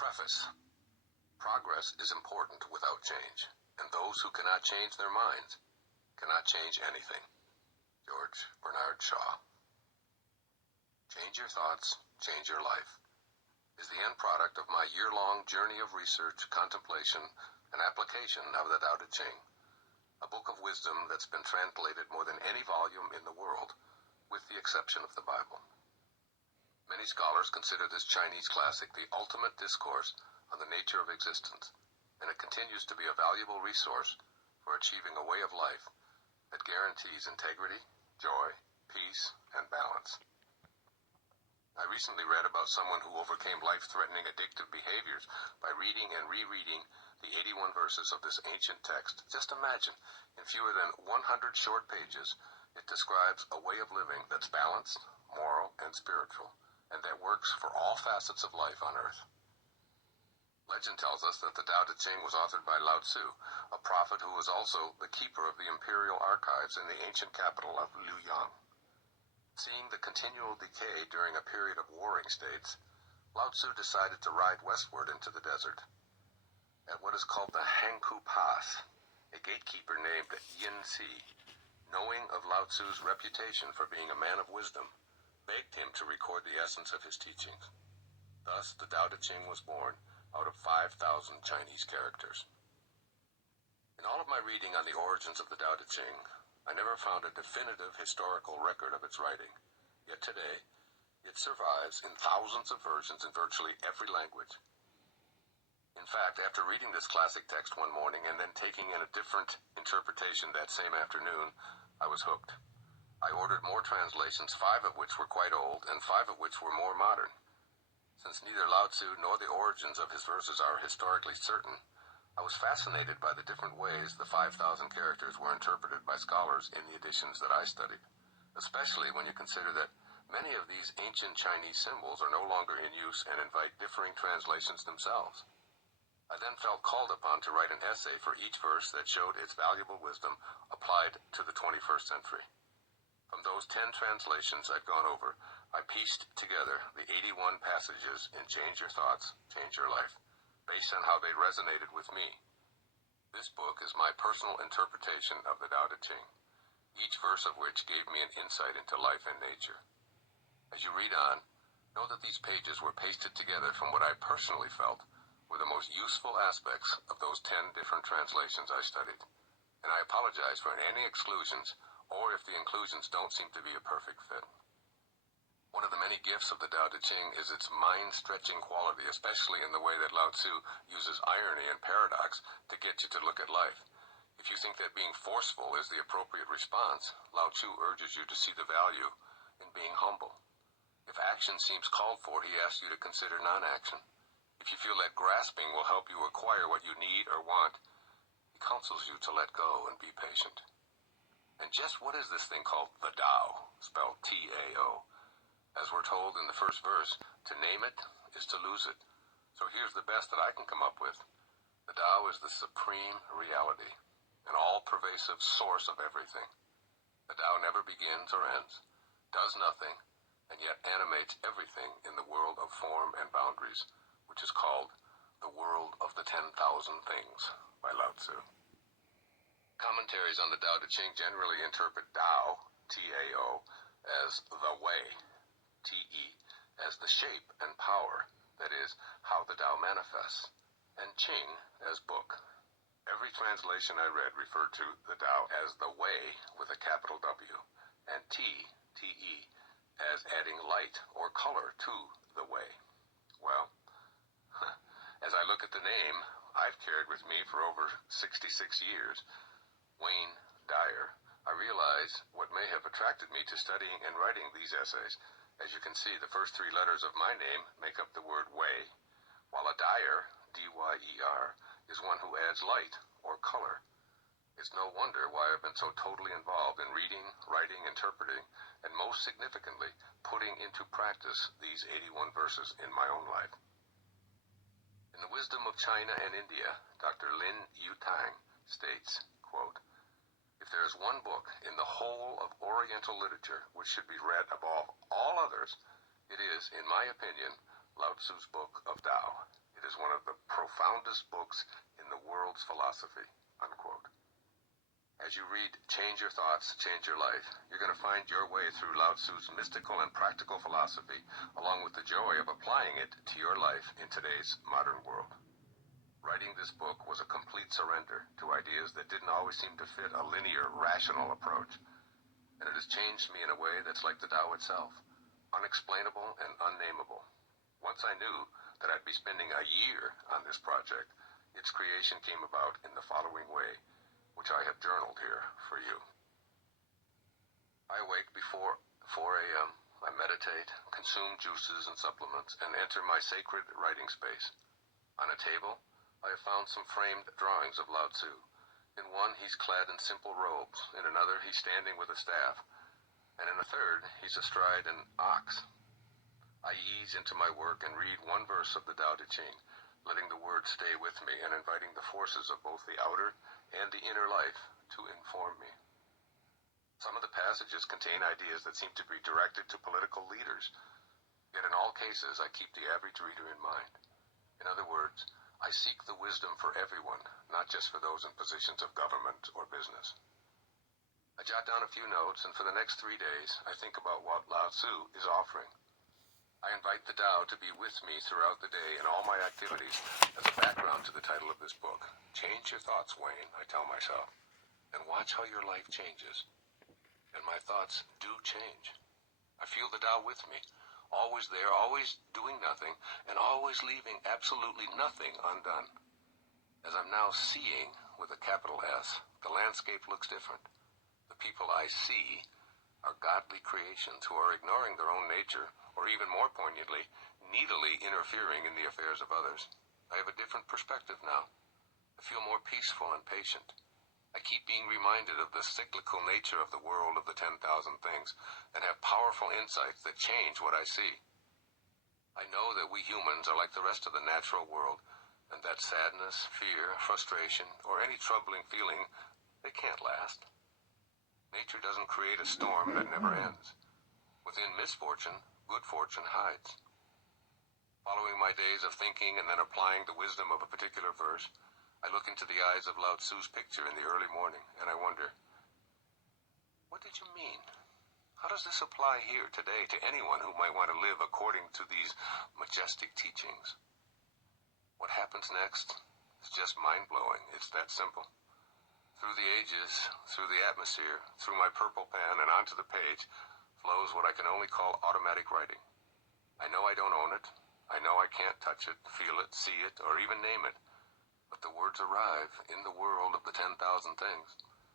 Preface. Progress is important without change, and those who cannot change their minds cannot change anything. George Bernard Shaw. Change your thoughts, change your life is the end product of my year-long journey of research, contemplation, and application of the Tao Te Ching, a book of wisdom that's been translated more than any volume in the world, with the exception of the Bible. Many scholars consider this Chinese classic the ultimate discourse on the nature of existence, and it continues to be a valuable resource for achieving a way of life that guarantees integrity, joy, peace, and balance. I recently read about someone who overcame life-threatening addictive behaviors by reading and rereading the 81 verses of this ancient text. Just imagine, in fewer than 100 short pages, it describes a way of living that's balanced, moral, and spiritual, and that works for all facets of life on Earth. Legend tells us that the Tao Te Ching was authored by Lao Tzu, a prophet who was also the keeper of the imperial archives in the ancient capital of Luoyang. Seeing the continual decay during a period of warring states, Lao Tzu decided to ride westward into the desert. At what is called the Hangku Pass, a gatekeeper named Yin Si, knowing of Lao Tzu's reputation for being a man of wisdom, begged him to record the essence of his teachings. Thus, the Tao Te Ching was born out of 5,000 Chinese characters. In all of my reading on the origins of the Tao Te Ching, I never found a definitive historical record of its writing. Yet today, it survives in thousands of versions in virtually every language. In fact, after reading this classic text one morning and then taking in a different interpretation that same afternoon, I was hooked. I ordered more translations, 5 of which were quite old and 5 of which were more modern. Since neither Lao Tzu nor the origins of his verses are historically certain, I was fascinated by the different ways the 5,000 characters were interpreted by scholars in the editions that I studied, especially when you consider that many of these ancient Chinese symbols are no longer in use and invite differing translations themselves. I then felt called upon to write an essay for each verse that showed its valuable wisdom applied to the 21st century. From those 10 translations I've gone over, I pieced together the 81 passages in Change Your Thoughts, Change Your Life, based on how they resonated with me. This book is my personal interpretation of the Tao Te Ching, each verse of which gave me an insight into life and nature. As you read on, know that these pages were pasted together from what I personally felt were the most useful aspects of those 10 different translations I studied, and I apologize for any exclusions or if the inclusions don't seem to be a perfect fit. One of the many gifts of the Tao Te Ching is its mind-stretching quality, especially in the way that Lao Tzu uses irony and paradox to get you to look at life. If you think that being forceful is the appropriate response, Lao Tzu urges you to see the value in being humble. If action seems called for, he asks you to consider non-action. If you feel that grasping will help you acquire what you need or want, he counsels you to let go and be patient. And just what is this thing called the Tao, spelled T-A-O? As we're told in the first verse, to name it is to lose it. So here's the best that I can come up with. The Tao is the supreme reality, an all-pervasive source of everything. The Tao never begins or ends, does nothing, and yet animates everything in the world of form and boundaries, which is called the world of the 10,000 things by Lao Tzu. Commentaries on the Tao Te Ching generally interpret Tao, T-A-O, as the way, T-E, as the shape and power, that is, how the Tao manifests, and Ching as book. Every translation I read referred to the Tao as the way with a capital W, and T-E, as adding light or color to the way. Well, as I look at the name I've carried with me for over 66 years, Wayne Dyer, I realize what may have attracted me to studying and writing these essays. As you can see, the first 3 letters of my name make up the word way, while a Dyer, D-Y-E-R, is one who adds light or color. It's no wonder why I've been so totally involved in reading, writing, interpreting, and most significantly, putting into practice these 81 verses in my own life. In the Wisdom of China and India, Dr. Lin Yutang states, quote, "If there is one book in the whole of Oriental literature which should be read above all others, it is, in my opinion, Lao Tzu's book of Tao. It is one of the profoundest books in the world's philosophy, unquote. As you read Change Your Thoughts, Change Your Life, you're going to find your way through Lao Tzu's mystical and practical philosophy, along with the joy of applying it to your life in today's modern world. Writing this book was a complete surrender to ideas that didn't always seem to fit a linear, rational approach. And it has changed me in a way that's like the Tao itself, unexplainable and unnameable. Once I knew that I'd be spending a year on this project, its creation came about in the following way, which I have journaled here for you. I awake before 4 a.m., I meditate, consume juices and supplements, and enter my sacred writing space. On a table, I have found some framed drawings of Lao Tzu. In one, he's clad in simple robes. In another, he's standing with a staff. And in a third, he's astride an ox. I ease into my work and read one verse of the Tao Te Ching, letting the words stay with me and inviting the forces of both the outer and the inner life to inform me. Some of the passages contain ideas that seem to be directed to political leaders, yet in all cases I keep the average reader in mind. In other words, I seek the wisdom for everyone, not just for those in positions of government or business. I jot down a few notes, and for the next 3 days, I think about what Lao Tzu is offering. I invite the Tao to be with me throughout the day in all my activities as a background to the title of this book. Change your thoughts, Wayne, I tell myself, and watch how your life changes. And my thoughts do change. I feel the Tao with me, always there, always doing nothing, and always leaving absolutely nothing undone. As I'm now seeing, with a capital S, the landscape looks different. The people I see are godly creations who are ignoring their own nature, or even more poignantly, needily interfering in the affairs of others. I have a different perspective now. I feel more peaceful and patient. I keep being reminded of the cyclical nature of the world of the 10,000 things, and have powerful insights that change what I see. I know that we humans are like the rest of the natural world, and that sadness, fear, frustration, or any troubling feeling, they can't last. Nature doesn't create a storm that never ends. Within misfortune, good fortune hides. Following my days of thinking and then applying the wisdom of a particular verse, I look into the eyes of Lao Tzu's picture in the early morning, and I wonder, what did you mean? How does this apply here today to anyone who might want to live according to these majestic teachings? What happens next is just mind-blowing. It's that simple. Through the ages, through the atmosphere, through my purple pen and onto the page, flows what I can only call automatic writing. I know I don't own it. I know I can't touch it, feel it, see it, or even name it. But the words arrive in the world of the 10,000 things.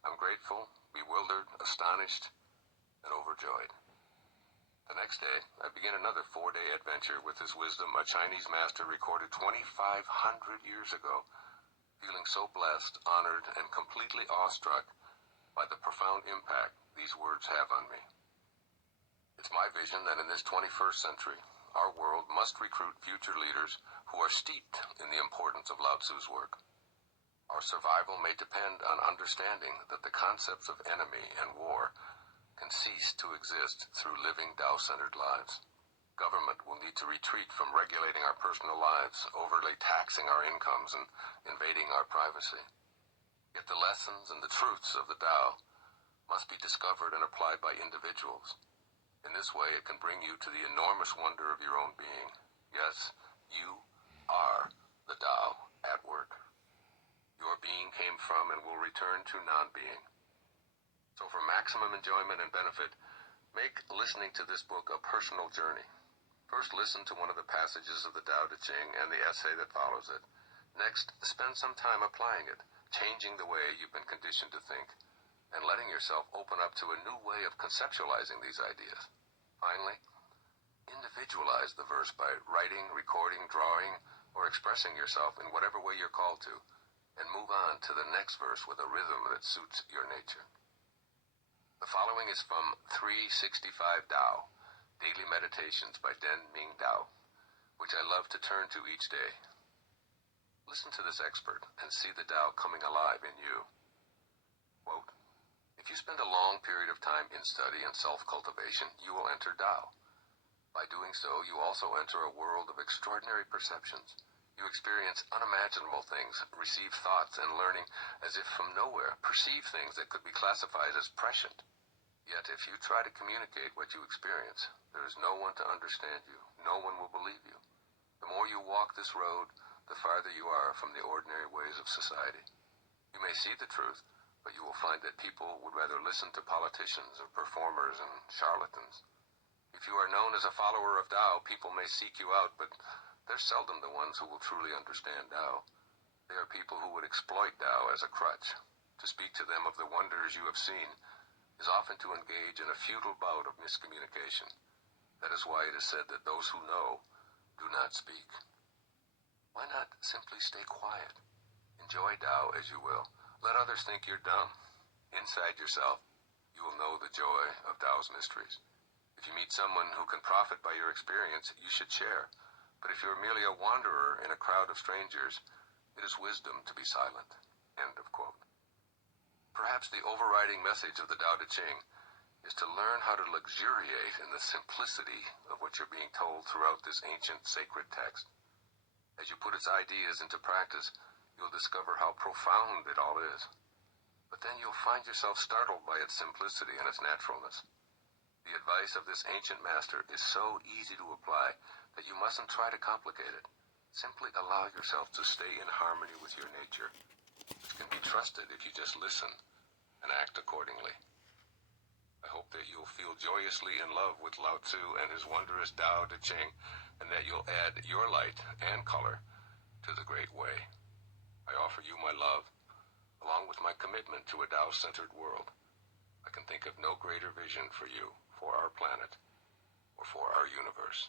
I'm grateful, bewildered, astonished, and overjoyed. The next day, I begin another 4-day adventure with his wisdom a Chinese master recorded 2,500 years ago, feeling so blessed, honored, and completely awestruck by the profound impact these words have on me. It's my vision that in this 21st century, our world must recruit future leaders who are steeped in the importance of Lao Tzu's work. Our survival may depend on understanding that the concepts of enemy and war can cease to exist through living Tao-centered lives. Government will need to retreat from regulating our personal lives, overly taxing our incomes, and invading our privacy. Yet the lessons and the truths of the Tao must be discovered and applied by individuals. In this way, it can bring you to the enormous wonder of your own being. Yes, you are the Tao at work. Your being came from and will return to non-being. So for maximum enjoyment and benefit, make listening to this book a personal journey. First, listen to one of the passages of the Tao Te Ching and the essay that follows it. Next, spend some time applying it, changing the way you've been conditioned to think, and letting yourself open up to a new way of conceptualizing these ideas. Finally, individualize the verse by writing, recording, drawing, or expressing yourself in whatever way you're called to, and move on to the next verse with a rhythm that suits your nature. The following is from 365 Tao, Daily Meditations by Den Ming Dao, which I love to turn to each day. Listen to this expert and see the Tao coming alive in you. Quote, if you spend a long period of time in study and self-cultivation, you will enter Tao. By doing so, you also enter a world of extraordinary perceptions. You experience unimaginable things, receive thoughts and learning as if from nowhere, perceive things that could be classified as prescient. Yet if you try to communicate what you experience, there is no one to understand you. No one will believe you. The more you walk this road, the farther you are from the ordinary ways of society. You may see the truth, but you will find that people would rather listen to politicians or performers and charlatans. If you are known as a follower of Tao, people may seek you out, but they're seldom the ones who will truly understand Tao. They are people who would exploit Tao as a crutch. To speak to them of the wonders you have seen is often to engage in a futile bout of miscommunication. That is why it is said that those who know do not speak. Why not simply stay quiet? Enjoy Tao as you will. Let others think you're dumb. Inside yourself, you will know the joy of Tao's mysteries. If you meet someone who can profit by your experience, you should share. But if you are merely a wanderer in a crowd of strangers, it is wisdom to be silent. End of quote. Perhaps the overriding message of the Tao Te Ching is to learn how to luxuriate in the simplicity of what you're being told throughout this ancient sacred text. As you put its ideas into practice, you'll discover how profound it all is. But then you'll find yourself startled by its simplicity and its naturalness. The advice of this ancient master is so easy to apply that you mustn't try to complicate it. Simply allow yourself to stay in harmony with your nature, which can be trusted if you just listen and act accordingly. I hope that you'll feel joyously in love with Lao Tzu and his wondrous Tao Te Ching, and that you'll add your light and color to the great way. I offer you my love, along with my commitment to a Tao-centered world. I can think of no greater vision for you, for our planet, or for our universe.